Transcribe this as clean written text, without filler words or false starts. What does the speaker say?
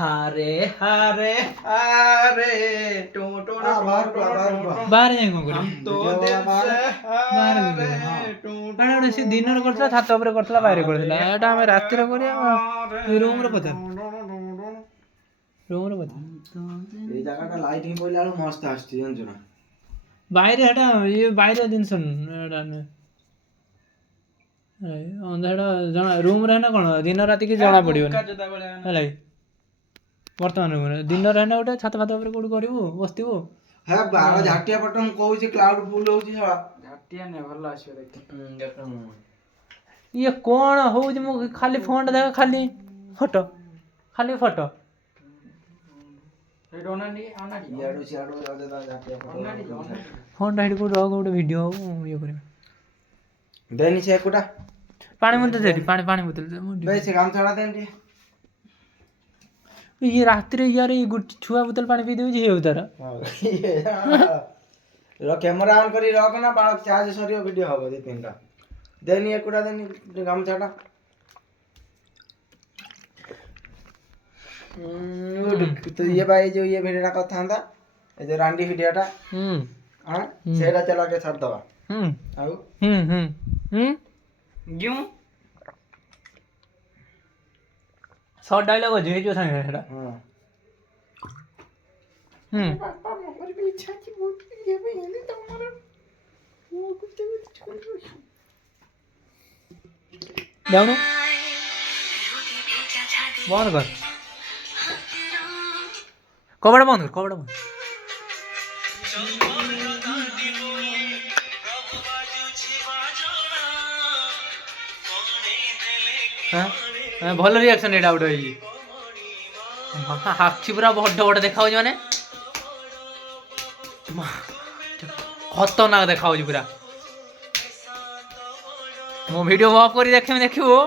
हारे हारे हारे टू टू बाहर जाई कोन करी तो दिल से हारे टू टू से दिन रे करथला छात ऊपर करथला बाहर करथला एटा हम रात रे करिया रूम रे पता ए जगहटा लाइटिंग पइला मस्त आछी जानजो ना बाहर हेटा ये बाहर दिन सन एटा ने अंधेरा जना रूम रे ना कोन दिन राति के जना पड़ियो हलै वर्तमान रूम रे दिन रे ना उठे छात फात ऊपर कोड करबो बसतिबो है बारा झाटिया पटम कहू जे क्लाउड फुल होची हा झाटिया ने भल आछो देख ये कोन हो जे मो खाली फोन देख खाली फोटो ए डोनाडी आनाडी याडो छाडो जादे झाटिया आनाडी फोन राइड को रॉग गोटे वीडियो ये करे देनी से कोटा पानी बोतल दे पानी बोतल दे बे से काम छाड़ा देन ये रात रे यार ये छुआ बोतल पानी पी देउ जे हे उतार रो कैमरा ऑन करी रख ना बालक चार्ज सरियो वीडियो होबो दे तीनटा देनी एकोटा देनी काम छाड़ा तो ये भाई जो ये वीडियो का था ये जो रांडी वीडियोटा हां सेटा चला के छाड़ दवा आउ क्यों शॉर्ट डायलॉग हो जे जो था सेटा पापा मोर भी इच्छा थी बहुत ये भी हिंदी तो हमारा वो कुछ जाऊँ बंद कर कपड़ा बंद कर हाँ भल रिएक्शन एटा उठे हाक्षी पूरा बड़ बड़ देखा माने खतरनाक देखा पूरा मो वीडियो ऑफ कर देखियो